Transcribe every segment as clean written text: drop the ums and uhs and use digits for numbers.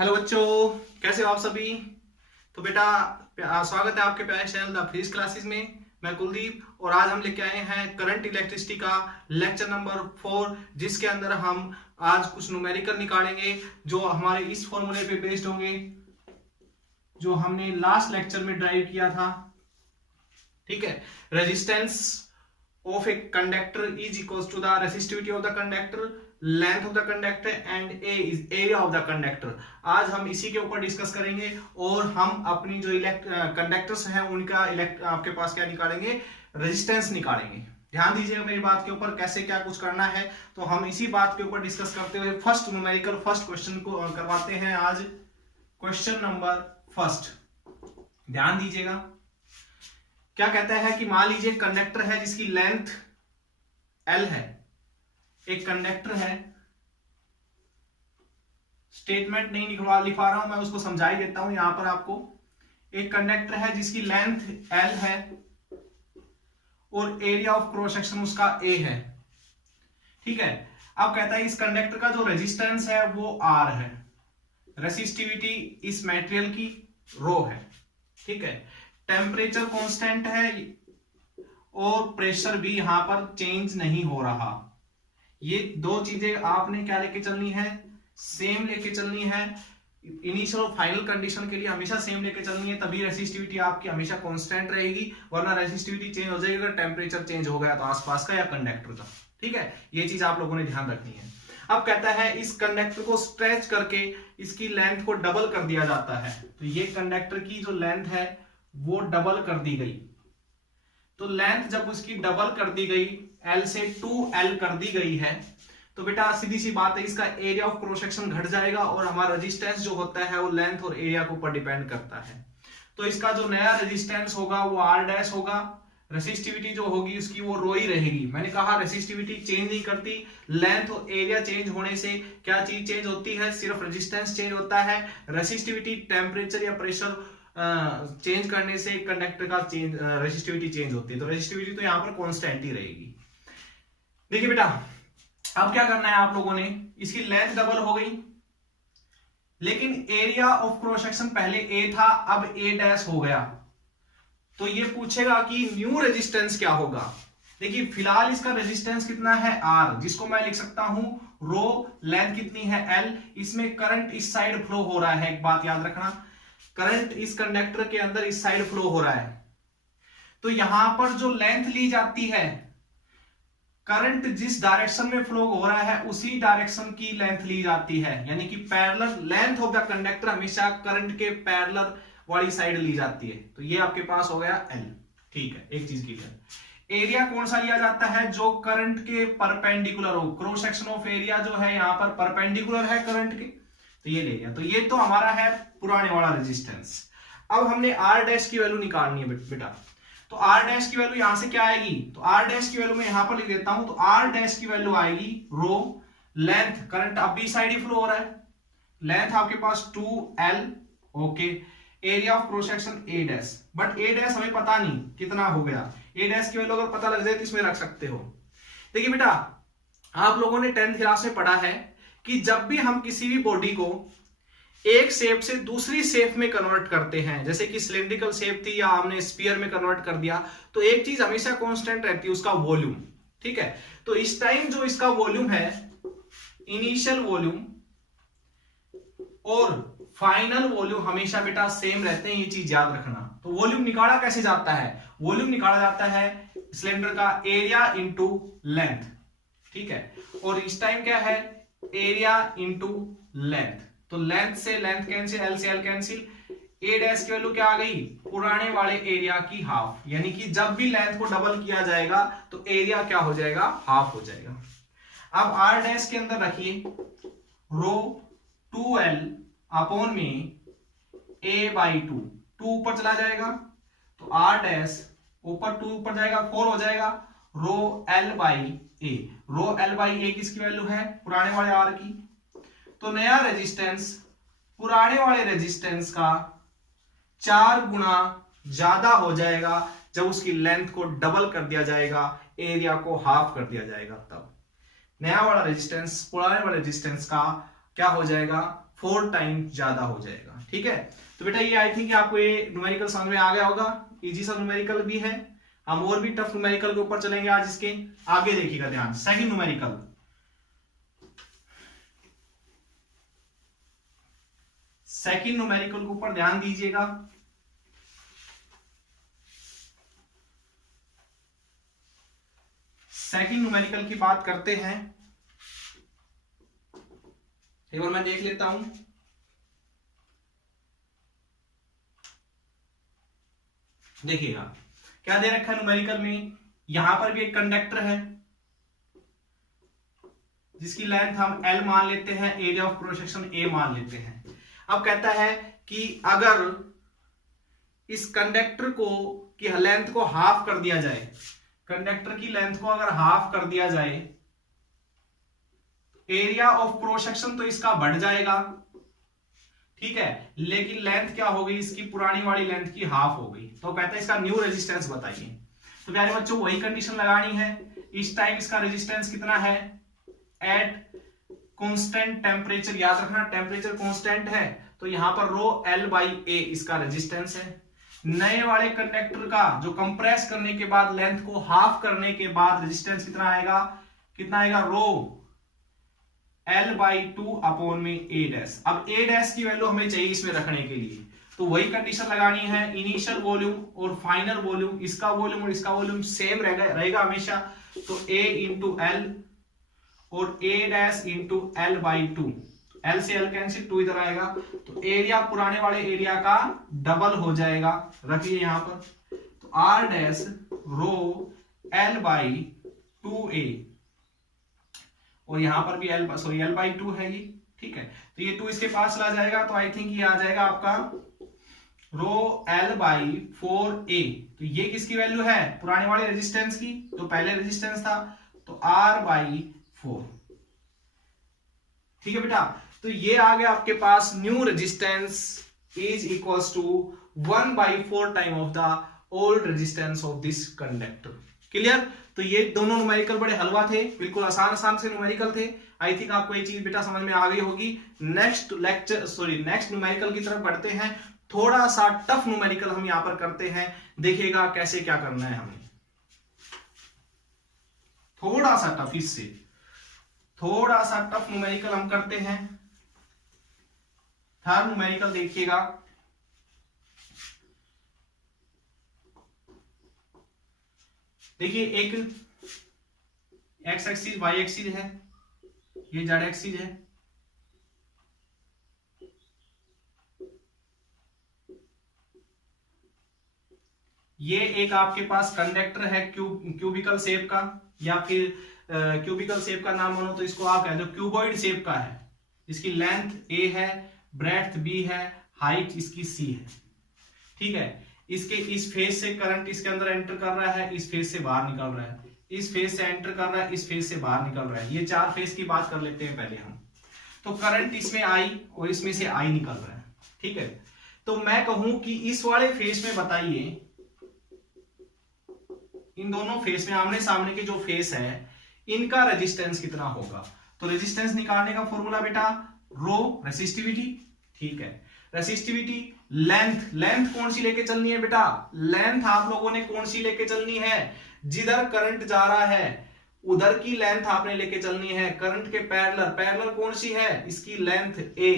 Hello बच्चों, कैसे हो आप सभी। तो बेटा स्वागत है आपके प्यारे चैनल द फिजिक्स क्लासेस में। मैं कुलदीप और आज हम लेके आए हैं करंट इलेक्ट्रिसिटी का लेक्चर नंबर 4, जिसके अंदर हम आज कुछ न्यूमेरिकल निकालेंगे जो हमारे इस फॉर्मूले पे बेस्ड होंगे जो हमने लास्ट लेक्चर में ड्राइव किया था। ठीक है, resistance of a conductor is equals to the resistivity of the conductor, length of the conductor and A is area of the conductor। आज हम इसी के ऊपर डिस्कस करेंगे और हम अपनी जो कंडक्टर्स हैं उनका आपके पास क्या निकालेंगे, रेजिस्टेंस निकालेंगे। ध्यान दीजिएगा मेरी बात के ऊपर, कैसे क्या कुछ करना है तो हम इसी बात के ऊपर डिस्कस करते हुए फर्स्ट न्यूमेरिकल फर्स्ट क्वेश्चन को करवाते हैं आज। क्वेश्चन नंबर फर्स्ट, ध्यान दीजिएगा। क्या कहता है कि मान लीजिए कंडक्टर है जिसकी लेंथ L है। एक कंडक्टर है, स्टेटमेंट नहीं लिखा रहा हूं मैं, उसको समझा ही देता हूं यहां पर आपको। एक कंडक्टर है जिसकी लेंथ L है और एरिया ऑफ क्रॉस सेक्शन उसका A है। ठीक है, अब कहता है इस कंडक्टर का जो रेजिस्टेंस है वो R है, रेसिस्टिविटी इस मटेरियल की रो है। ठीक है, टेम्परेचर कांस्टेंट है और प्रेशर भी यहां पर चेंज नहीं हो रहा। ये दो चीजें आपने क्या लेके चलनी है, सेम लेके चलनी है। इनिशियल और फाइनल कंडीशन के लिए हमेशा सेम लेके चलनी है, तभी रेसिस्टिविटी आपकी हमेशा कांस्टेंट रहेगी, वरना रेसिस्टिविटी चेंज हो जाएगी अगर टेम्परेचर चेंज हो गया तो आसपास का या कंडक्टर का। ठीक है, ये चीज आप लोगों ने ध्यान रखनी है। अब कहता है इस कंडक्टर को स्ट्रेच करके इसकी लेंथ को डबल कर दिया जाता है। तो ये कंडक्टर की जो लेंथ है वो डबल कर दी गई। तो लेंथ जब उसकी डबल कर दी गई, L से 2L कर दी गई है, तो बेटा सीधी सी बात है इसका एरिया ऑफ क्रॉस सेक्शन घट जाएगा और हमारा रेजिस्टेंस जो होता है वो लेंथ और एरिया के ऊपर डिपेंड करता है। तो इसका जो नया रेजिस्टेंस होगा वो R डैश होगा, रेसिस्टिविटी जो होगी उसकी वो रो ही रहेगी। मैंने कहा रेसिस्टिविटी चेंज नहीं करती, लेंथ और एरिया चेंज होने से क्या चीज चेंज होती है, सिर्फ रेजिस्टेंस चेंज होता है। रेसिस्टिविटी टेम्परेचर या प्रेशर चेंज करने से कंडक्टर का चेंज रेसिस्टिविटी चेंज होती है, तो रेसिस्टिविटी तो यहां पर कांस्टेंट ही रहेगी। देखिए बेटा, अब क्या करना है आप लोगों ने, इसकी लेंथ डबल हो गई लेकिन एरिया ऑफ क्रॉस सेक्शन पहले A था, अब A डैश हो गया। तो ये पूछेगा कि न्यू रेजिस्टेंस क्या होगा। देखिए फिलहाल इसका रेजिस्टेंस कितना है R, जिसको मैं लिख सकता हूं रो, लेंथ कितनी है L। इसमें करंट इस साइड फ्लो हो रहा है, एक बात याद रखना, करंट इस कंडक्टर के अंदर इस साइड फ्लो हो रहा है। तो यहां पर जो लेंथ ली जाती है, करंट जिस डायरेक्शन में फ्लो हो रहा है उसी डायरेक्शन की लेंथ ली जाती है, यानी कि parallel length of the conductor हमेशा करंट के पैरेलल वाली साइड ली जाती है। तो ये आपके पास हो गया L। ठीक है, एक चीज क्लियर। एरिया कौन सा लिया जाता है, जो करंट के परपेंडिकुलर हो। क्रॉस सेक्शन ऑफ एरिया जो है यहां पर परपेंडिकुलर है करंट के, तो ये ले लिया। तो ये तो हमारा है पुराने वाला रेजिस्टेंस। अब हमने R डैश की वैल्यू निकालनी है बेटा। तो R डैश की वैल्यू यहां से क्या आएगी, तो R डैश की वैल्यू मैं यहां पर लिख देता हूं। तो R डैश की वैल्यू आएगी रो, लेंथ, करंट अब भी साइड ही फ्लो हो रहा है, लेंथ आपके पास 2L, okay, area of cross section A dash, but A dash हमें पता नहीं कितना हो गया। A डैश की वैल्यू अगर पता लग जाए तो इसमें रख सकते हो। देखिए बेटा, आप लोगों ने 10th क्लास में पढ़ा है कि जब भी हम किसी भी बॉडी को एक शेप से दूसरी शेप में कन्वर्ट करते हैं, जैसे कि सिलिंड्रिकल शेप थी या हमने स्फीयर में कन्वर्ट कर दिया, तो एक चीज हमेशा कांस्टेंट रहती है, उसका वॉल्यूम। ठीक है, तो इस टाइम जो इसका वॉल्यूम है, इनिशियल वॉल्यूम और फाइनल वॉल्यूम हमेशा बेटा सेम रहते हैं, ये चीज याद रखना। तो वॉल्यूम निकाला कैसे जाता है, वॉल्यूम निकाला जाता है सिलेंडर का एरिया इंटू लेंथ। ठीक है, और इस टाइम क्या है, एरिया इंटू लेंथ। तो लेंथ से लेंथ कैंसिल, L से L कैंसिल, A डैश की वैल्यू क्या आ गई, पुराने वाले एरिया की हाफ, यानी कि जब भी लेंथ को डबल किया जाएगा तो एरिया क्या हो जाएगा, हाफ हो जाएगा। अब R डैश के अंदर रखिए रो 2L अपॉन में A/2, 2 ऊपर चला जाएगा तो R डैश ऊपर 2 ऊपर जाएगा 4 हो जाएगा, रो L/A। रो L/A किसकी वैल्यू है, पुराने वाले R की। तो नया रेजिस्टेंस पुराने वाले रेजिस्टेंस का 4 गुना ज्यादा हो जाएगा जब उसकी लेंथ को डबल कर दिया जाएगा, एरिया को हाफ कर दिया जाएगा। तब नया वाला रेजिस्टेंस पुराने वाले रेजिस्टेंस का क्या हो जाएगा, 4 टाइम्स ज्यादा हो जाएगा। ठीक है, तो बेटा ये आई थिंक आपको ये न्यूमेरिकल समझ में आ गया होगा। इजी सा न्यूमेरिकल भी है, हम और भी टफ न्यूमेरिकल के ऊपर चलेंगे आज। इसके आगे देखिएगा ध्यान, सेकंड न्यूमेरिकल। सेकंड न्यूमेरिकल के ऊपर ध्यान दीजिएगा। सेकंड न्यूमेरिकल की बात करते हैं, एक बार मैं देख लेता हूं। देखिएगा क्या दे रखा है न्यूमेरिकल में, यहां पर भी एक कंडक्टर है जिसकी लेंथ हम L मान लेते हैं, area of cross section A मान लेते हैं। अब कहता है कि अगर इस कंडक्टर को की लेंथ को हाफ कर दिया जाए, कंडक्टर की लेंथ को अगर हाफ कर दिया जाए, एरिया ऑफ क्रॉस सेक्शन तो इसका बढ़ जाएगा, ठीक है, लेकिन लेंथ क्या हो गई, इसकी पुरानी वाली लेंथ की हाफ हो गई। तो कहता है इसका न्यू रेजिस्टेंस बताइए। तो प्यारे बच्चों वही कंडीशन लगानी है। इस टाइम इसका रेजिस्टेंस कितना है, एट कांस्टेंट टेम्परेचर, याद रखना टेम्परेचर कांस्टेंट है, तो यहां पर रो L बाई A इसका रेजिस्टेंस है। नए वाले कंडक्टर का जो कंप्रेस करने के बाद लेंथ को हाफ करने के बाद रेजिस्टेंस कितना आएगा, रो L बाई 2 अपॉन में A डैश। अब A डैश की वैल्यू हमें चाहिए इसमें रखने के लिए, तो वही कंडीशन लगानी है। इनिशियल वॉल्यूम और फाइनल वॉल्यूम, इसका वॉल्यूम और इसका वॉल्यूम सेम रहेगा हमेशा, तो A इंटू L और A dash into L by 2, L से L कैंसिल, 2 इधर आएगा, तो एरिया पुराने वाले एरिया का डबल हो जाएगा। रखिए यहां पर, तो R dash rho L by 2A, और यहां पर भी L बाई 2 है ये, ठीक है, तो ये 2 इसके पास चला जाएगा, तो आई थिंक ये आ जाएगा आपका रो L बाई 4A। तो ये किसकी वैल्यू है, पुराने वाले रेजिस्टेंस की, जो पहले रेजिस्टेंस था, तो R बाई 4। ठीक है बेटा, तो ये आ गया आपके पास new resistance is equals to 1/4 time of the old resistance of this conductor. Clear? तो ये दोनों न्यूमेरिकल बड़े हलवा थे, बिल्कुल आसान से न्यूमेरिकल थे। आई थिंक आपको ये चीज बेटा समझ में आ गई होगी। नेक्स्ट न्यूमेरिकल की तरफ बढ़ते हैं। थोड़ा सा टफ न्यूमेरिकल हम यहां पर करते हैं, देखिएगा कैसे क्या करना है हमें। थोड़ा सा टफ, इससे थोड़ा सा टफ न्यूमेरिकल हम करते हैं। थर्ड न्यूमेरिकल देखिएगा, देखिए एक एक्स एक्सिस वाई एक्सिस है, ये जेड एक्सिस है, ये एक आपके पास कंडक्टर है क्यूबिकल शेप का, या फिर क्यूबिकल शेप का नाम मानो तो इसको आप कह दो क्यूबॉइड शेप का है। इसकी लेंथ A है, ब्रेड्थ B है, हाइट इसकी C है। ठीक है, इसके इस फेस से करंट इसके अंदर एंटर कर रहा है, इस फेस से बाहर निकल रहा है, इस फेस से एंटर कर रहा है, इस फेस से बाहर निकल रहा है। ये 4 फेस की बात कर लेते हैं पहले हम। तो करंट इसमें I और इसमें से I निकल रहा है। ठीक है, तो मैं कहूं कि इस वाले फेस में बताइए, इन दोनों फेस में आमने सामने के जो फेस है इनका रेजिस्टेंस कितना होगा। तो रेजिस्टेंस निकालने का फॉर्मूला बेटा रो रेसिस्टिविटी। ठीक है, रेसिस्टिविटी लेंथ कौन सी लेके चलनी है बेटा, लेंथ आप लोगों ने कौन सी लेके चलनी है, जिधर करंट जा रहा है उधर की लेंथ आपने लेके चलनी है। करंट के पैरेलल कौन सी है, इसकी लेंथ A,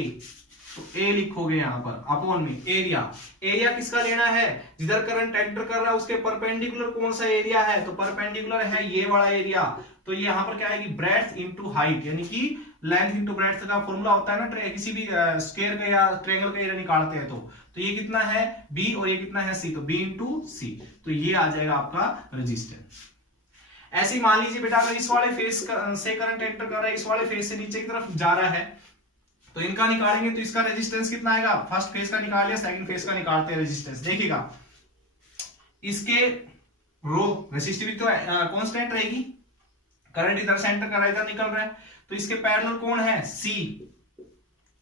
तो A लिखोगे यहां पर अपॉन में एरिया किसका लेना है, जिधर करंट एंटर कर रहा है उसके परपेंडिकुलर कौन सा एरिया है, तो परपेंडिकुलर है ये वाला एरिया। तो ये यहां पर क्या आएगी, ब्रेड्थ इंटू हाइट, यानी कि लेंथ इंटू ब्रेड्थ का फॉर्मूला होता है ना किसी भी स्क्वायर का या ट्रायंगल का एरिया निकालते हैं। तो ये कितना है B और ये कितना है C, तो B इंटू C, तो ये आ जाएगा आपका रेजिस्टेंस। ऐसे ही मान लीजिए बेटा अगर इस वाले फेस से करंट एंटर कर रहा है, इस वाले फेस से नीचे की तरफ जा रहा है, तो इनका निकालेंगे तो इसका रेजिस्टेंस कितना आएगा, फर्स्ट फेस का निकाल लिया, सेकंड फेस का निकालते हैं रेजिस्टेंस। देखिएगा इसके रो रेसिस्टिविटी तो कांस्टेंट रहेगी, करंट इधर से एंटर कर रहा है इधर निकल रहा है, तो इसके पैरेलल कौन है C।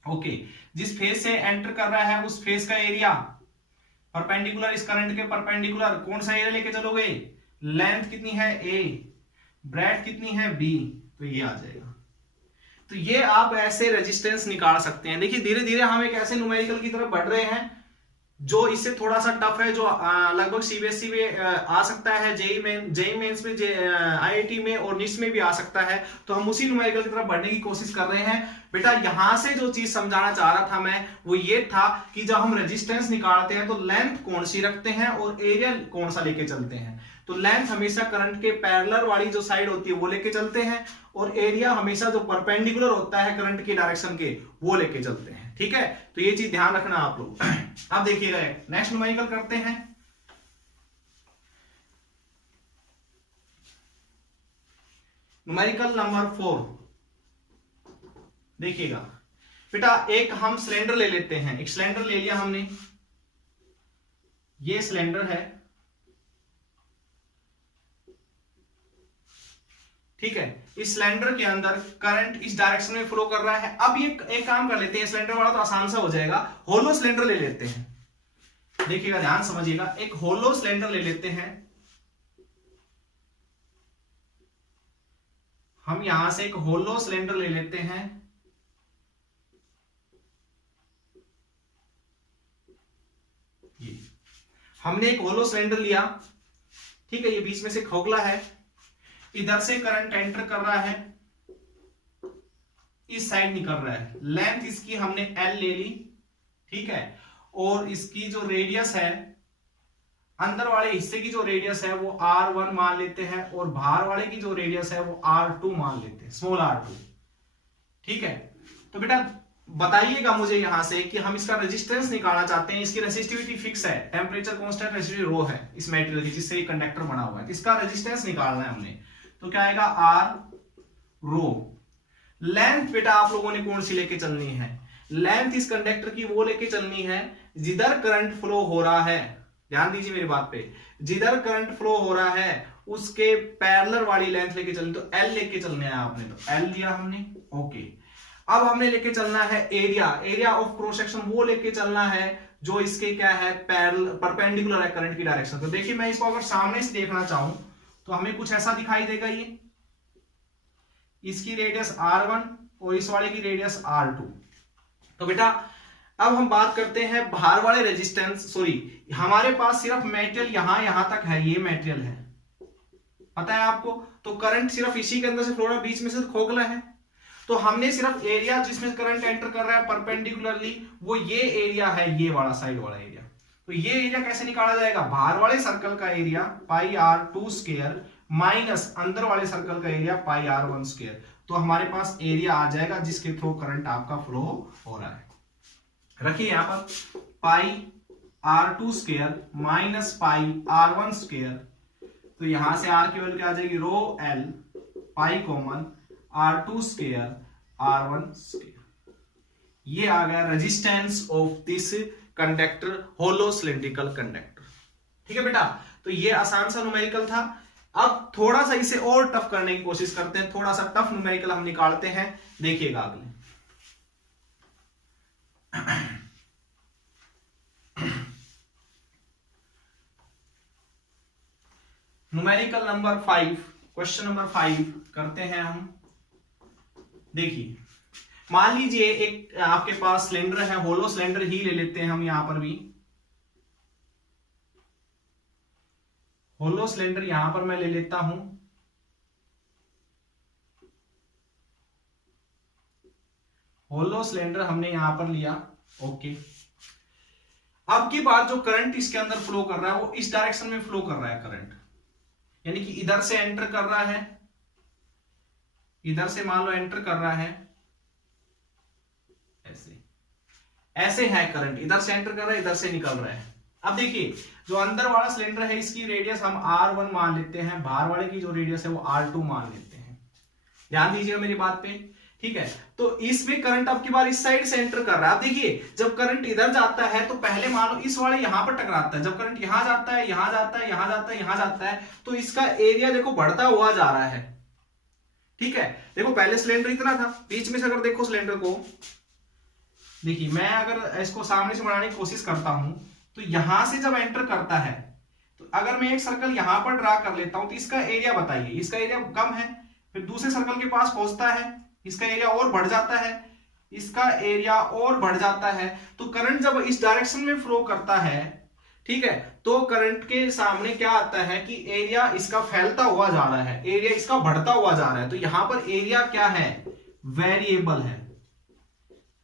ओके, जिस फेस से एंटर कर रहा है उस फेस का एरिया परपेंडिकुलर, इस करंट के परपेंडिकुलर कौन सा एरिया लेके चलोगे, लेंथ कितनी है A, ब्रेड्थ कितनी है B, तो ये आ जाएगा। तो ये आप ऐसे रेजिस्टेंस निकाल सकते हैं। देखिए धीरे धीरे हम एक ऐसे न्यूमेरिकल की तरफ बढ़ रहे हैं जो इससे थोड़ा सा टफ है, जो लगभग सीबीएसई में आ सकता है, जेई मेंस में, आईआईटी में और नीट में भी आ सकता है। तो हम उसी न्यूमेरिकल की तरफ बढ़ने की कोशिश कर रहे हैं। बेटा यहां से जो चीज समझाना चाह रहा था मैं, वो ये था कि जब हम रेजिस्टेंस निकालते हैं तो लेंथ कौन सी रखते हैं और एरिया कौन सा लेके चलते हैं। तो लेंथ हमेशा करंट के पैरेलल वाली जो साइड होती है वो लेके चलते हैं, और एरिया हमेशा जो परपेंडिकुलर होता है करंट की डायरेक्शन के वो लेके चलते हैं। ठीक है, तो ये चीज ध्यान रखना आप लोग। अब देखिएगा नेक्स्ट न्यूमेरिकल करते हैं। न्यूमेरिकल नंबर 4 देखिएगा बेटा, एक हम सिलेंडर ले लेते हैं। एक सिलेंडर ले लिया हमने, ये सिलेंडर है, ठीक है। इस सिलेंडर के अंदर करंट इस डायरेक्शन में फ्लो कर रहा है। अब ये एक काम कर लेते हैं, सिलेंडर वाला तो आसान सा हो जाएगा, होलो सिलेंडर ले लेते हैं। देखिएगा ध्यान समझिएगा, एक होलो सिलेंडर ले लेते हैं हम। यहां से एक होलो सिलेंडर ले लेते हैं, ये हमने एक होलो सिलेंडर लिया, ठीक है। ये बीच में से खोखला है, इधर से करंट एंटर कर रहा है, इस साइड निकल रहा है। लेंथ इसकी हमने L ले ली, ठीक है। और इसकी जो रेडियस है, अंदर वाले हिस्से की जो रेडियस है वो R1 मान लेते हैं, और बाहर वाले की जो रेडियस है वो R2 मान लेते हैं, स्मॉल r2, ठीक है। तो बेटा बताइएगा मुझे यहां से कि हम इसका रेजिस्टेंस निकालना चाहते हैं। इसकी रेसिस्टिविटी फिक्स है, टेम्परेचर कांस्टेंट, रेसिस्टिविटी रो है इस मेटेरियल की जिससे ये कंडक्टर बना हुआ है। इसका रेजिस्टेंस निकालना है हमने, तो क्या आएगा R रो। लेंथ बेटा आप लोगों ने कौन सी लेके चलनी है, लेंथ इस कंडक्टर की वो लेके चलनी है जिधर करंट फ्लो हो रहा है। ध्यान दीजिए मेरी बात पे, जिधर करंट फ्लो हो रहा है उसके पैरेलल वाली लेंथ लेके चलनी। तो L लेके चलने है आपने, तो L लिया हमने, ओके। अब हमने लेके चलना है एरिया ऑफ क्रॉस सेक्शन, वो लेके चलना है जो इसके क्या है, परपेंडिकुलर है करंट की डायरेक्शन। तो देखिए मैं इसको अगर सामने से देखना चाहूं तो हमें कुछ ऐसा दिखाई देगा, ये इसकी रेडियस R1 और इस वाले की रेडियस R2। तो बेटा अब हम बात करते हैं बाहर वाले रेजिस्टेंस, सॉरी हमारे पास सिर्फ मेटेरियल यहां तक है, ये मेटेरियल है, पता है आपको। तो करंट सिर्फ इसी के अंदर से फ्लो रहा है, बीच में से खोखला है। तो हमने सिर्फ एरिया जिसमें करंट एंटर कर रहा है परपेंडिकुलरली, वो ये एरिया है, ये वाला साइड वाला एरिया। तो ये एरिया कैसे निकाला जाएगा, बाहर वाले सर्कल का area pi R2 square minus अंदर वाले सर्कल का एरिया पाई R1 स्क्वायर। तो हमारे पास एरिया आ जाएगा जिसके थ्रू करंट आपका फ्लो हो रहा है। रखिए यहां पर pi R2 square minus pi R1 square. तो यहां से R की वैल्यू क्या आ जाएगी, rho L, pi common R2 square R1 square. ये आ गया resistance of this conductor, hollow cylindrical conductor. ठीक है बेटा, तो ये आसान सा न्यूमेरिकल था। अब थोड़ा सा इसे और टफ करने की कोशिश करते हैं, थोड़ा सा टफ न्यूमेरिकल हम निकालते हैं, देखिएगा अगले। न्यूमेरिकल नंबर 5, क्वेश्चन नंबर 5 करते हैं हम। देखिए मान लीजिए एक आपके पास सिलेंडर है, होलो सिलेंडर ही ले लेते हैं हम, यहां पर भी होलो सिलेंडर यहां पर मैं ले लेता हूं। होलो सिलेंडर हमने यहां पर लिया, ओके। अब की बात, जो करंट इसके अंदर फ्लो कर रहा है वो इस डायरेक्शन में फ्लो कर रहा है करंट, यानी कि इधर से एंटर कर रहा है, इधर से मान लो एंटर कर रहा है, ऐसे है करंट, इधर से एंटर कर रहा है, इधर से निकल रहा है। अब देखिए जो अंदर वाला सिलेंडर है इसकी रेडियस हम R1 मान लेते हैं, बाहर वाले की जो रेडियस है वो R2 मान लेते हैं। ध्यान दीजिएगा मेरी बात पे, ठीक है। तो इसमें करंट अब की बार इस साइड से एंटर कर रहा है। अब देखिए जब करंट इधर जाता है तो पहले मान लो इस वाले यहां पर टकराता है, जब करंट यहां जाता है, यहां जाता है, यहां जाता है, यहां जाता है, तो इसका एरिया देखो बढ़ता हुआ जा रहा है, ठीक है। देखो पहले सिलेंडर इतना था, बीच में से अगर देखो सिलेंडर को, देखिए मैं अगर इसको सामने से बनाने की कोशिश करता हूं तो यहां से जब एंटर करता है, तो अगर मैं एक सर्कल यहां पर ड्रा कर लेता हूं तो इसका एरिया बताइए, इसका एरिया कम है, फिर दूसरे सर्कल के पास पहुंचता है, इसका एरिया और बढ़ जाता है, इसका एरिया और बढ़ जाता है। तो करंट जब इस डायरेक्शन में फ्लो करता है, ठीक है, तो करंट के सामने क्या आता है कि एरिया इसका फैलता हुआ जा रहा है, एरिया इसका बढ़ता हुआ जा रहा है। तो यहां पर एरिया क्या है, वेरिएबल है।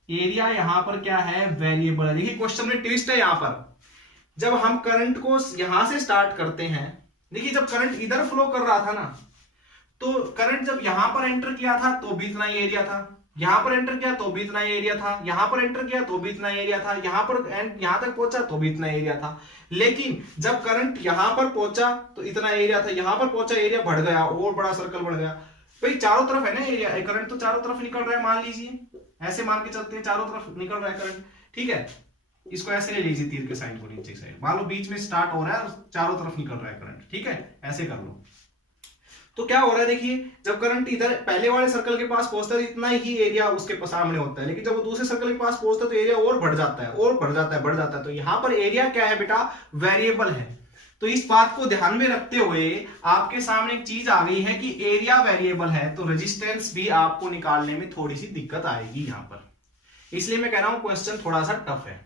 एरिया यहां पर क्या है, वेरिएबल है। देखिए क्वेश्चन में ट्विस्ट है यहां पर। जब हम करंट को यहां से स्टार्ट करते हैं, देखिए जब करंट इधर फ्लो कर रहा था ना, तो करंट जब यहां पर एंटर किया था तो भी इतना ही एरिया था, यहां पर एंटर किया तो भी इतना ही एरिया था, यहां पर एंटर किया तो भी इतना ही एरिया था, यहां पर यहां तक पहुंचा तो भी इतना एरिया था। लेकिन जब करंट यहां पर पहुंचा तो इतना एरिया था, यहां पर पहुंचा एरिया बढ़ गया और बड़ा सर्कल बढ़ गया। भाई चारों तरफ है ना एरिया, करंट तो चारों तरफ निकल रहा है, मान लीजिए ऐसे मान के चलते हैं, चारों तरफ निकल रहा है करंट, ठीक है। इसको ऐसे ले लीजिए, तीर के साइन को नीचे साइड, मान लो बीच में स्टार्ट हो रहा है और चारों तरफ निकल रहा है करंट, ठीक है, ऐसे कर लो। तो क्या हो रहा है, देखिए जब करंट इधर पहले वाले सर्कल के पास पहुंचता है इतना ही एरिया उसके सामने होता है, लेकिन जब वो दूसरे सर्कल के पास पहुंचता है तो एरिया और बढ़ जाता है, और बढ़ जाता है, बढ़ जाता है। तो यहां पर एरिया क्या है बेटा, वेरिएबल है। तो इस बात को ध्यान में रखते हुए आपके सामने एक चीज आ गई है कि एरिया वेरिएबल है, तो रेजिस्टेंस भी आपको निकालने में थोड़ी सी दिक्कत आएगी यहां पर। इसलिए मैं कह रहा हूं क्वेश्चन थोड़ा सा टफ है,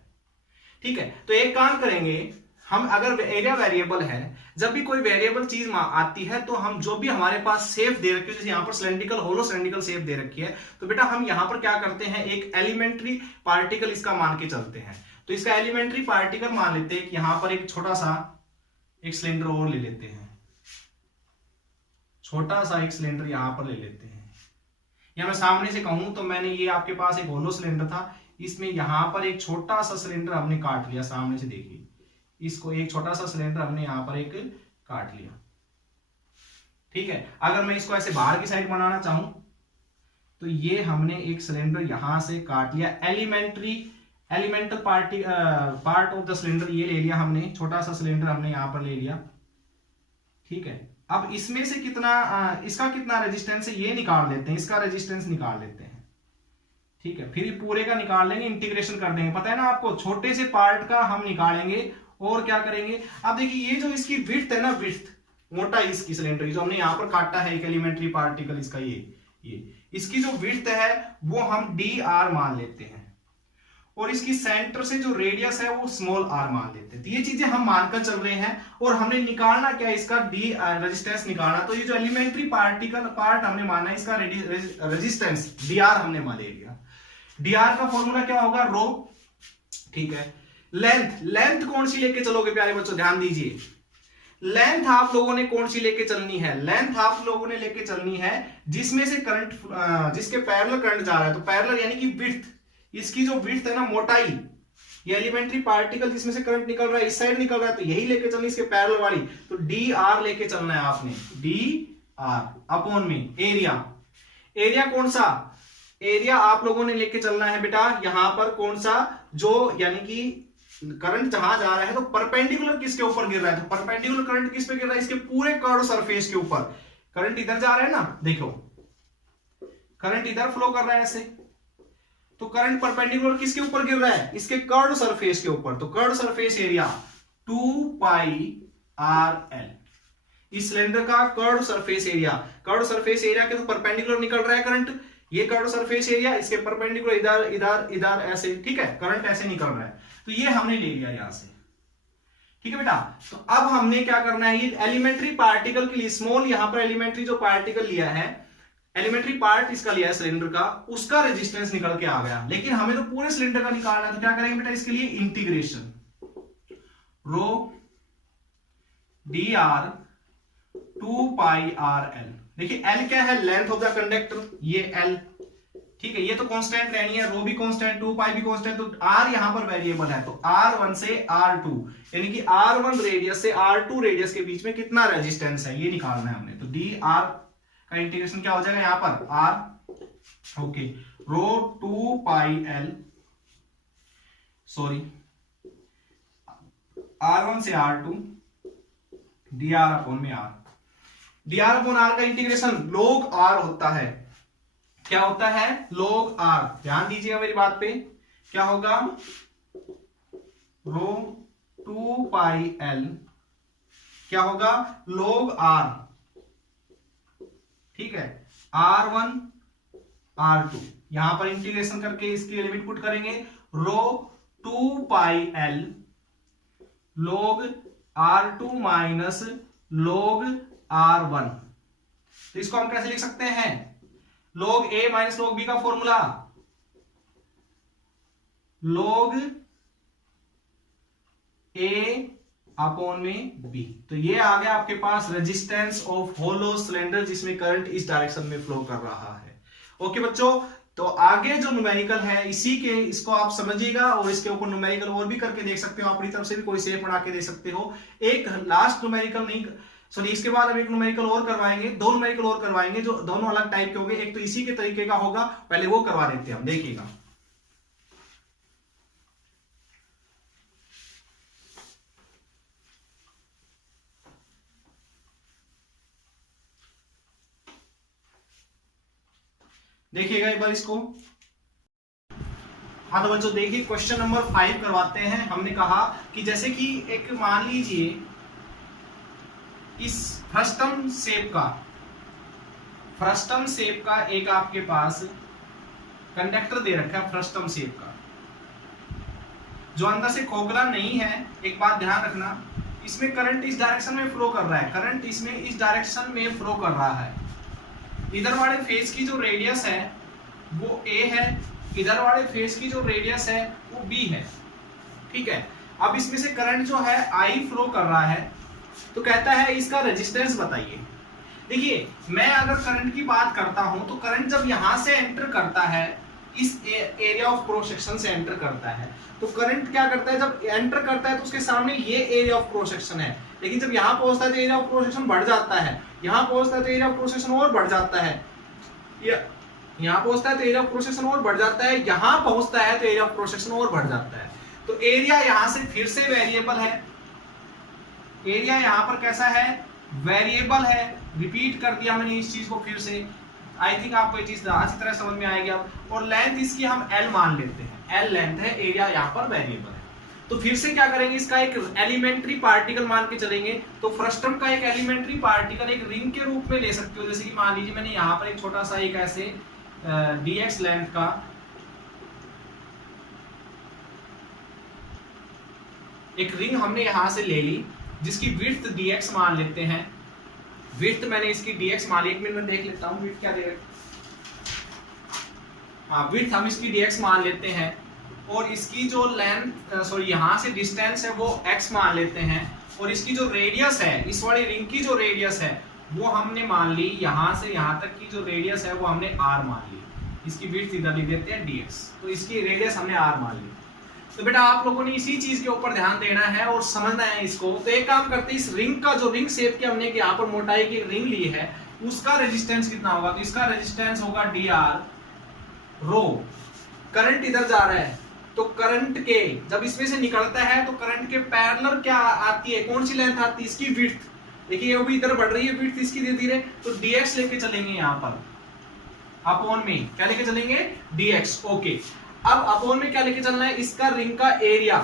ठीक है। तो एक काम करेंगे हम, अगर एरिया वेरिएबल है, जब भी कोई वेरिएबल चीज आती है तो हम जो भी हमारे पास शेप दे रखी है, जैसे यहाँ पर सिलेंड्रिकल होलो सिलेंड्रिकल शेप दे रखी है, तो बेटा हम यहां पर क्या करते हैं, एक एलिमेंट्री पार्टिकल इसका मान के चलते हैं। तो इसका एलिमेंट्री पार्टिकल मान लेते हैं, यहां पर एक छोटा सा एक सिलेंडर और ले लेते हैं, छोटा सा एक सिलेंडर यहां पर ले लेते हैं। या मैं सामने से कहूं तो मैंने ये आपके पास एक होलो सिलेंडर था, इसमें यहां पर एक छोटा सा सिलेंडर हमने काट लिया, सामने से देखिए, इसको एक छोटा सा सिलेंडर हमने यहां पर एक काट लिया, ठीक है। अगर मैं इसको ऐसे बाहर की साइड बनाना चाहूं तो ये हमने एक सिलेंडर यहां से काट लिया, elemental part of the cylinder ये ले लिया हमने, छोटा सा सिलेंडर हमने यहां पर ले लिया, ठीक है। अब इसमें से कितना इसका कितना रेजिस्टेंस है ये निकाल लेते हैं, इसका रेजिस्टेंस निकाल लेते हैं, ठीक है। फिर पूरे का निकाल लेंगे, इंटीग्रेशन कर देंगे, पता है ना आपको, छोटे से पार्ट का हम निकालेंगे और क्या करेंगे। अब देखिए ये जो इसकी विड्थ है ना, विड्थ मोटा इसकी सिलेंडर की जो हमने यहां पर काटा है एक एलिमेंट्री पार्टिकल इसका, ये इसकी जो विड्थ है वो हम dr मान लेते हैं, और इसकी सेंटर से जो रेडियस है वो स्मॉल r मान लेते हैं। तो ये चीजें हम मानकर चल रहे हैं, और हमने निकालना क्या है, इसका डी रेजिस्टेंस निकालना। तो ये जो एलिमेंट्री पार्टिकल पार्ट हमने माना है, इसका रेजिस्टेंस dr हमने मान लिया। dr का फॉर्मूला क्या होगा, रो, ठीक है। लेंथ कौन सी लेके चलोगे प्यारे बच्चों, ध्यान दीजिए, लेंथ आप लोगों ने कौन सी लेके चलनी है, लेंथ आप लोगों ने लेके चलनी है जिसमें से करंट, जिसके पैरेलल करंट जा रहा है। तो पैरेलल यानी कि विड्थ, इसकी जो विड्थ है ना, मोटाई, ये एलिमेंट्री पार्टिकल जिसमें से करंट निकल रहा है इस साइड निकल रहा है, तो यही लेके चलनी इसके पैरेलल वाली। तो dr लेके चलना है आपने, dr अपॉन में एरिया। एरिया कौन सा, एरिया आप लोगों ने लेके चलना है बेटा यहां पर कौन सा, जो यानी कि करंट जहां जा रहा है तो परपेंडिकुलर किसके ऊपर गिर रहा है, तो परपेंडिकुलर करंट किस पे गिर रहा है, इसके पूरे कर्व सरफेस के ऊपर। करंट इधर जा रहा है ना, देखो करंट इधर फ्लो कर रहा है ऐसे, तो करंट परपेंडिकुलर किसके ऊपर गिर रहा है, इसके कर्व सरफेस के ऊपर। तो कर्व सरफेस एरिया 2 पाई r l, इस सिलेंडर का curve surface area, curve surface area के तो परपेंडिकुलर निकल रहा है करंट, ये कर्व सरफेस एरिया, इसके परपेंडिकुलर इधर इधर इधर ऐसे, ठीक है, करंट ऐसे निकल रहा है। तो ये हमने ले लिया यहां से, ठीक है बेटा। तो अब हमने क्या करना है, ये एलिमेंट्री पार्टिकल के लिए स्मॉल, यहां पर एलिमेंट्री जो पार्टिकल लिया है, एलिमेंट्री पार्ट इसका लिया है सिलेंडर का, उसका रेजिस्टेंस निकल के आ गया, लेकिन हमें तो पूरे सिलेंडर का निकालना है। तो क्या करेंगे बेटा, इसके लिए इंटीग्रेशन, रो dr 2 पाई r l। देखिए l क्या है, लेंथ ऑफ द कंडक्टर, ये l, ठीक है, ये तो कांस्टेंट रहनी है, रो भी कांस्टेंट, 2 पाई भी कांस्टेंट, तो r यहां पर वेरिएबल है। तो r1 से r2 यानी कि r1 रेडियस से r2 रेडियस के बीच में कितना रेजिस्टेंस है ये निकालना है हमने। तो dr का इंटीग्रेशन क्या हो जाएगा यहां पर r, ओके, रो 2 पाई l, सॉरी r1 से r2 dr अपॉन में r, dr अपॉन r का इंटीग्रेशन log r होता है, क्या होता है, log r। ध्यान दीजिएगा मेरी बात पे, क्या होगा, रो 2 पाई l क्या होगा, log r, ठीक है, r1 R2। यहां पर इंटीग्रेशन करके इसकी लिमिट पुट करेंगे, रो 2 पाई L log R2 minus log R1। तो इसको हम कैसे लिख सकते हैं, log A minus log B का फॉर्मूला log A अपॉन में B। तो ये आ गया आपके पास रेजिस्टेंस ऑफ होलो सिलेंडर जिसमें करंट इस डायरेक्शन में फ्लो कर रहा है। ओके बच्चों, तो आगे जो न्यूमेरिकल है इसी के, इसको आप समझिएगा और इसके ऊपर न्यूमेरिकल और भी करके देख सकते हो, अपनी तरफ से भी कोई शेप बना के दे सकते हो। एक लास्ट न्यूमेरिकल नहीं, सॉरी इसके बाद हम एक न्यूमेरिकल और करवाएंगे, दो न्यूमेरिकल और करवाएंगे जो दोनों अलग टाइप के होंगे। एक तो इसी के तरीके का होगा, पहले वो करवा देते हैं हम, देखिएगा। देखिएगा एक बार इसको। हाँ तो बच्चों देखिए, क्वेश्चन नंबर 5 करवाते हैं। हमने कहा कि जैसे कि एक मान लीजिए इस फ्रस्टम शेप का एक आपके पास कंडक्टर दे रखा है, फ्रस्टम शेप का, जो अंदर से खोखला नहीं है। एक बात ध्यान रखना, इसमें करंट इस डायरेक्शन में फ्लो कर रहा है, करंट इसमें इस डायरेक्शन में फ्लो कर रहा है। इधर वाले फेस की जो रेडियस है वो A है, इधर वाले फेस की जो रेडियस है वो B है, ठीक है। अब इसमें से करंट जो है I फ्लो कर रहा है, तो कहता है इसका रेजिस्टेंस बताइए। देखिए, मैं अगर करंट की बात करता हूं तो करंट जब यहां से एंटर करता है, इस एरिया ऑफ क्रॉस सेक्शन से एंटर करता है, तो करंट क्या करता है, जब एंटर करता है तो उसके सामने ये एरिया ऑफ क्रॉस सेक्शन है। लेकिन जब यहां पहुंचता है तो एरिया ऑफ क्रॉस सेक्शन बढ़ जाता है, यहां पहुंचता है तो एरिया ऑफ क्रॉस सेक्शन और बढ़ जाता है, यहां पहुंचता है तो एरिया ऑफ क्रॉस सेक्शन और बढ़ जाता है, यहां पहुंचता है तो एरिया ऑफ क्रॉस सेक्शन और बढ़ जाता है। तो एरिया यहां से फिर से वेरिएबल है, एरिया यहां पर कैसा है, वेरिएबल है। रिपीट कर दिया मैंने इस चीज को फिर से, आई थिंक आपको ये चीज अच्छी तरह समझ में आएगी अब। और लेंथ इसकी हम L मान लेते हैं, L लेंथ है, एरिया यहाँ पर वेरिएबल है। तो फिर से क्या करेंगे, इसका एक एलिमेंट्री पार्टिकल मान के चलेंगे। तो फ्रस्टम का एक एलिमेंट्री पार्टिकल एक रिंग के रूप में ले सकते हो। जैसे कि मान लीजिए मैंने यहाँ पर एक छोटा सा एक ऐसे dx लेंथ का एक रिंग हमने यहां से ले ली, जिसकी विड्थ dx मान लेते हैं। विड्थ मैंने इसकी dx मान ली, एक मिनट में देख लेता हूं विड्थ क्या देगा। हाँ, विड्थ हम इसकी dx मान लेते हैं, और इसकी जो लेंथ सॉरी यहां से डिस्टेंस है वो x मान लेते हैं, और इसकी जो रेडियस है, इस वाली रिंग की जो रेडियस है वो हमने मान ली, यहां से यहां तक की जो रेडियस है वो हमने r मान ली। इसकी विड्थ इधर लिख देते हैं dx, तो इसकी रेडियस हमने r मान ली। तो बेटा आप लोगों ने इसी चीज के ऊपर ध्यान देना है और समझना है इसको। तो एक काम करते हैं, इस रिंग का जो रिंग शेप की हमने यहाँ पर मोटाई की रिंग ली है, उसका रेजिस्टेंस कितना होगा। तो इसका रेजिस्टेंस होगा dr रो। करंट इधर जा रहा है, तो करंट के जब इसमें से निकलता है तो करंट के पैरेलल क्या आती है, कौन सी लेंथ आती है, इसकी विड्थ। देखिए ये भी इधर बढ़ रही है विड्थ इसकी धीरे धीरे, तो dx लेके चलेंगे यहाँ पर, अपॉन में क्या लेके चलेंगे, dx। ओके, अब अपॉन में क्या लेके चलना है, इसका रिंग का एरिया,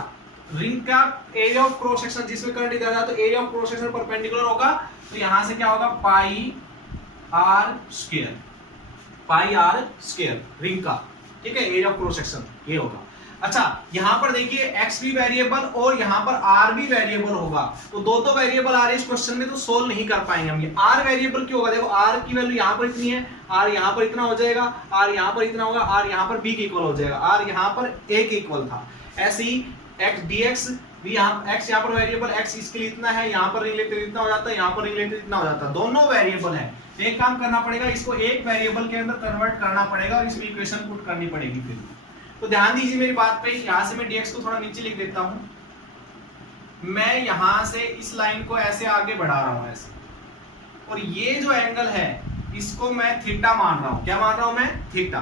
रिंग का एरिया ऑफ क्रॉस सेक्शन, जिसमें करंट इधर जाता है तो area of cross section perpendicular होगा। तो यहां से क्या होगा, pi r square, pi r square ring का, ठीक है, एरिया ऑफ क्रॉस सेक्शन ये होगा। अच्छा, यहां पर देखिए x भी वेरिएबल और यहां पर r भी वेरिएबल होगा, तो दो वेरिएबल आ रहे हैं इस क्वेश्चन में, तो सोल्व नहीं कर पाएंगे हम। ये r वेरिएबल क्यों होगा, देखो r की वैल्यू यहां पर इतनी है, r यहां पर इतना हो जाएगा, r यहां पर इतना होगा, r यहां पर b के इक्वल हो जाएगा, r यहां पर a के इक्वल था। ऐसे ही x dx भी यहाँ, x यहाँ पर वेरिएबल, x इसके लिए इतना है, यहाँ पर रिंग लेते इतना हो जाता है, यहाँ पर रिंग लेते इतना हो जाता है, दोनों वेरिएबल है। तो एक काम करना पड़ेगा, इसको एक वेरिएबल के अंदर कन्वर्ट करना पड़ेगा और इसमें इक्वेशन पुट करनी पड़ेगी फिर। तो ध्यान dीजिए मेरी बात पे, यहां से मैं dx को थोड़ा नीचे लिख देता हूं। मैं यहां से इस लाइन को ऐसे आगे बढ़ा रहा हूं ऐसे, और ये जो एंगल है इसको मैं थीटा मान रहा हूं। क्या मान रहा हूं मैं, थीटा।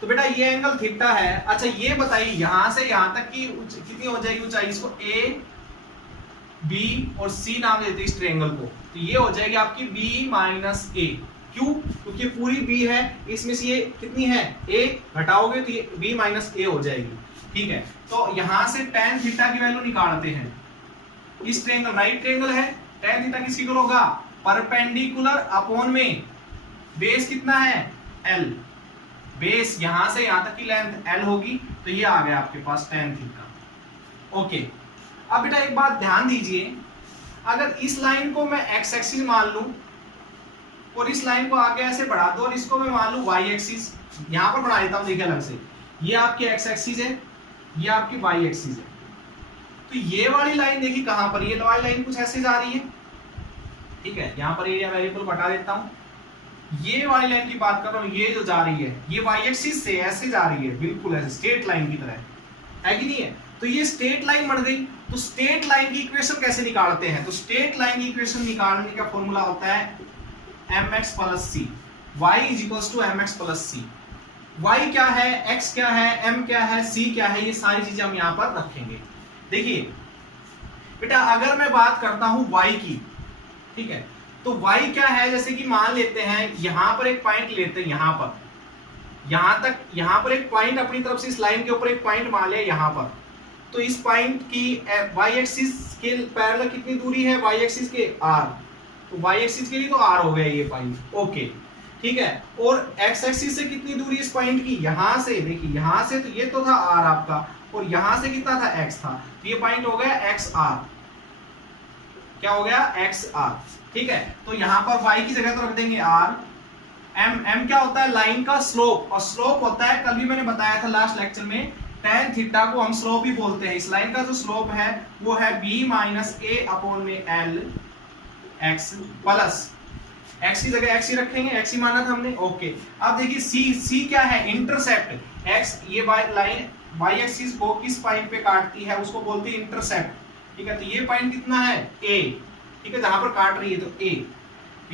तो बेटा ये एंगल थीटा है। अच्छा ये बताइए यहां से यहां तक की कितनी हो जाएगी ऊंचाई, इसको a b और c नाम देते हैं इस ट्रायंगल को। तो ये हो जाएगी आपकी b माइनस a। क्यों, क्योंकि पूरी b है, इसमें से ये कितनी है, a घटाओगे तो ये b माइनस a हो जाएगी, ठीक है। तो यहां से tan थीटा की वैल्यू निकालते हैं। इस ट्रायंगल, राइट ट्रायंगल है, tan थीटा किसके इक्वल होगा, परपेंडिकुलर अपॉन में बेस कितना है l, बेस यहां से यहां तक की लेंथ l होगी, तो ये आ गया आपके पास tan थीटा। ओके, अब बेटा एक बात ध्यान दीजिए, अगर इस लाइन को मैं x एक्सिस मान लूं और इस लाइन को आगे ऐसे बढ़ा दो और इसको मैं मान लूं y एक्सिस, यहां पर बढ़ा देता हूं, देखिए अलग से, ये आपकी x एक्सिस है, ये आपकी y एक्सिस है, तो ये वाली लाइन देखिए कहां पर, ये वाली लाइन कुछ ऐसे जा रही है, ठीक है, यहां पर एरिया वेरिएबल हटा देता हूं, ये वाली लाइन की बात कर रहा हूं, ये जो जा रही है ये y एक्सिस से ऐसे जा रही है, बिल्कुल ऐसे स्ट्रेट लाइन की तरह है कि नहीं है, तो ये स्ट्रेट लाइन बन गई। तो स्ट्रेट लाइन की इक्वेशन कैसे निकालते हैं, तो स्ट्रेट लाइन की इक्वेशन निकालने का फॉर्मूला होता है mx प्लस c, y इज equals to mx plus c। y क्या है, x क्या है, m क्या है, c क्या है, ये सारी चीजें हम यहाँ पर रखेंगे। देखिए बेटा अगर मैं बात करता हूं y की, ठीक है, तो y क्या है, जैसे कि मान लेते हैं यहां पर एक पॉइंट लेते हैं, यहां पर यहां तक, यहां पर एक पॉइंट अपनी तरफ से इस लाइन के ऊपर एक पॉइंट मान लिया यहां पर, तो इस पॉइंट की y एक्सिस के पैरेलल कितनी दूरी है, y एक्सिस के r, तो y एक्सिस के लिए तो r हो गया ये पॉइंट। ओके ठीक है, और x एक्सिस से कितनी दूरी इस पॉइंट की, यहां से देखिए, यहां से तो ये तो था r आपका, और यहां से कितना था x था, तो ये पॉइंट हो गया xr, क्या हो गया xr, ठीक है, तो यहां पर y की जगह तो रख देंगे r, m क्या होता है, लाइन का स्लोप, और स्लोप होता है, कल भी मैंने बताया था लास्ट लेक्चर में, tan थीटा को हम स्लोप ही बोलते हैं, इस लाइन का जो स्लोप है वो है b माइनस a अपॉन में l x प्लस x की जगह x ही रखेंगे, x ही माना था हमने। ओके, अब देखिए c क्या है, इंटरसेप्ट x, ये लाइन y एक्सिस को किस पॉइंट पे काटती है उसको बोलते हैं इंटरसेप्ट, ठीक है, तो ये पॉइंट कितना है a, ठीक है, जहां पर काट रही है तो a,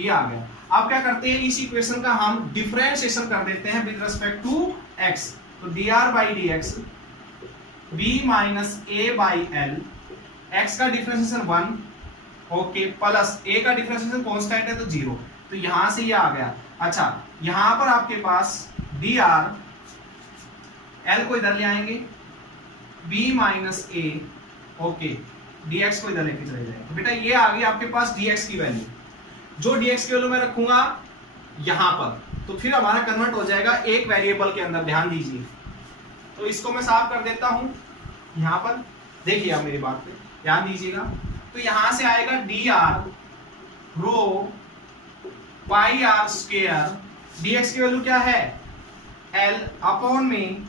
ये आ गया। अब क्या करते हैं, इस इक्वेशन का हम डिफरेंशिएशन कर देते हैं विद रिस्पेक्ट टू x, तो dr by dx b minus a by l, x का डिफरेंशिएशन 1, ओके, प्लस a का डिफरेंशिएशन कांस्टेंट है तो 0, तो यहां से ये आ गया। अच्छा, यहां पर आपके पास dr, l को इधर ले आएंगे, b minus a, okay, dx को इधर लेके चले जाएंगे, तो बेटा ये आ गई आपके पास dx की वैल्यू, जो dx की वैल्यू मैं रखूंगा यहां पर, तो फिर हमारा कन्वर्ट हो जाएगा एक वेरिएबल के अंदर, ध्यान दीजिए, तो इसको मैं साफ कर देता हूं, यहां पर देखिए आप मेरी बात पे ध्यान दीजिएगा, तो यहां से आएगा dr रो पाई r स्क्वायर, dx की वैल्यू क्या है l अपॉन में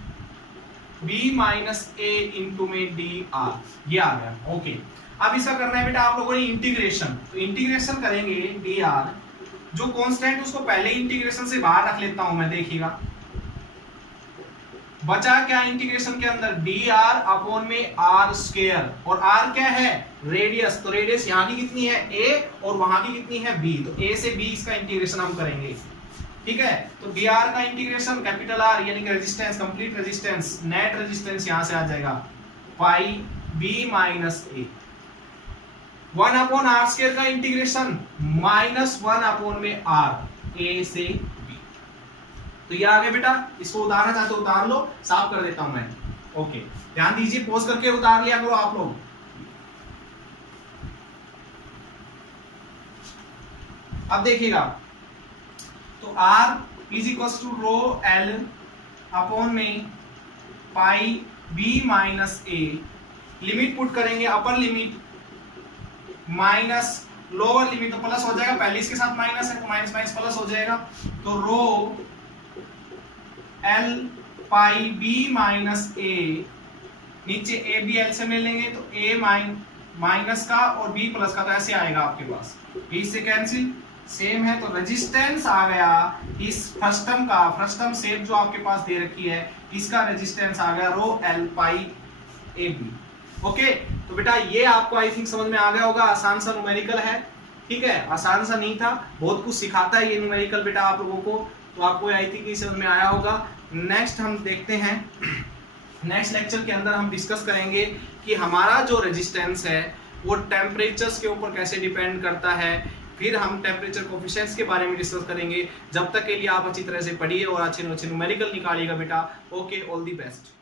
b माइनस a इंटू में dr, ये आ गया। ओके, अब इसका करना है बेटा आप लोगों ने इंटीग्रेशन, तो इंटीग्रेशन करेंगे dr, जो कांस्टेंट उसको पहले इंटीग्रेशन से बाहर रख लेता हूं मैं, देखिएगा बचा क्या इंटीग्रेशन के अंदर, dr अपॉन में r स्क्वायर, और r क्या है रेडियस, तो रेडियस यहाँ की कितनी है a और वहां की कितनी है b, तो a से b इसका इंटीग्रेशन हम करेंगे, ठीक है, तो dr का इंटीग्रेशन कैपिटल R यानी कि resistance, complete resistance, net resistance यहां से आ जाएगा पाई b minus a, 1 upon r square का इंटीग्रेशन माइनस 1 अपॉन में r, a से b, तो ये आ गया बेटा, इसको उतारना चाहते हो उतार लो, साफ कर देता हूं मैं। ओके, ध्यान दीजिए, पॉज करके उतार लिया करो आप लोग। अब देखिएगा, तो r is equal to rho l upon में pi b minus a, limit put करेंगे, upper limit minus lower limit, तो प्लस हो जाएगा, पहले इसके साथ माइनस है तो माइनस माइनस प्लस हो जाएगा, तो रो l pi b minus a, नीचे a b l से ले लेंगे तो a माइनस का और b प्लस का, तो ऐसे आएगा आपके पास, b से कैंसिल, सेम है, तो रेजिस्टेंस आ गया इस फ्रस्टम का, फ्रस्टम शेप जो आपके पास दे रखी है इसका रेजिस्टेंस आ गया रो l pi a b। Okay, तो बेटा ये आपको आई थिंक समझ में आ गया होगा, आसान सा न्यूमेरिकल है, ठीक है, आसान सा नहीं था, बहुत कुछ सिखाता है ये न्यूमेरिकल बेटा आप लोगों को, तो आपको आई थिंक समझ में आया होगा। नेक्स्ट हम देखते हैं, नेक्स्ट लेक्चर के अंदर हम डिस्कस करेंगे कि हमारा जो रेजिस्टेंस है वो टेम्परेचर्स के ऊपर कैसे डिपेंड करता है, फिर हम टेम्परेचर कोफिशिएंट्स के बारे में डिस्कस करेंगे। जब तक के लिए आप अच्छी तरह से पढ़िए और अच्छे न्यूमेरिकल निकालिएगा बेटा। Okay, all the best.